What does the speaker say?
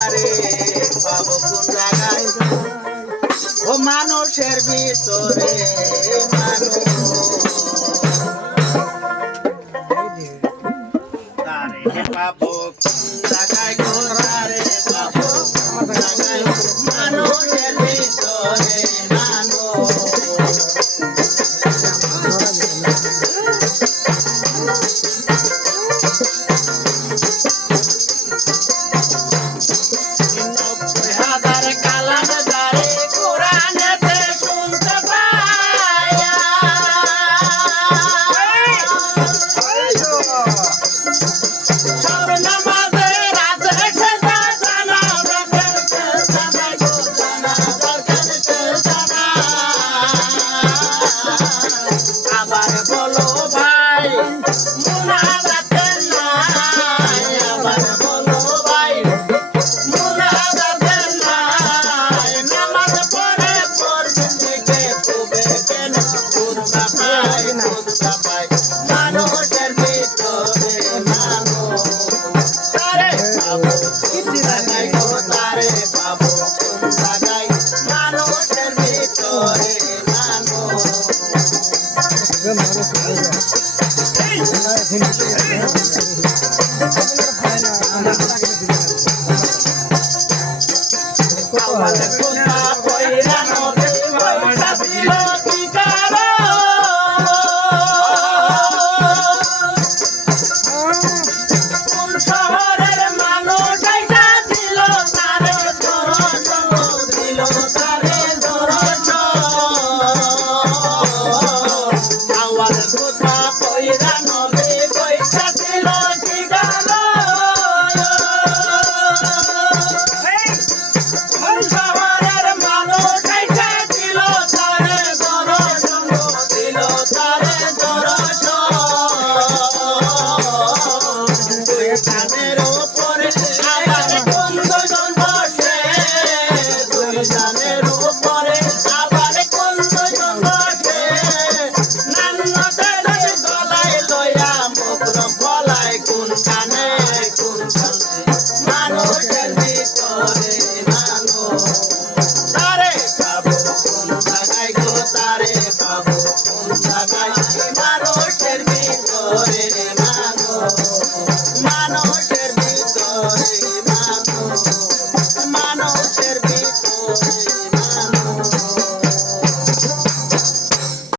পাবো কোন জায়গায় ও মানুষের ভিতরে মানুষ তারে পাবো জায়গায় কোথারে পাবো জায়গায় মানুষের ভিতরে মানুষ আবার বলো ভাই মুনাজাতে নাই আবার বলো ভাই মুনাজাতে নাই নামাজ পড়ে পড়বেন থেকে তবে কেন খুদা পাই মানুষের ভিতরে মানুষ তারে পাবো জায়গায় গো তারে পাবো কোন জায়গায় মানুষের ভিতরে মানুষ শহরের মানুষ ছিল তারে দিল তারে আওয়াজ কথা কইরা নবে পয়সা ছিল ঠিকানা শহরের মানুষ ছিল তারে দিল তারে কানের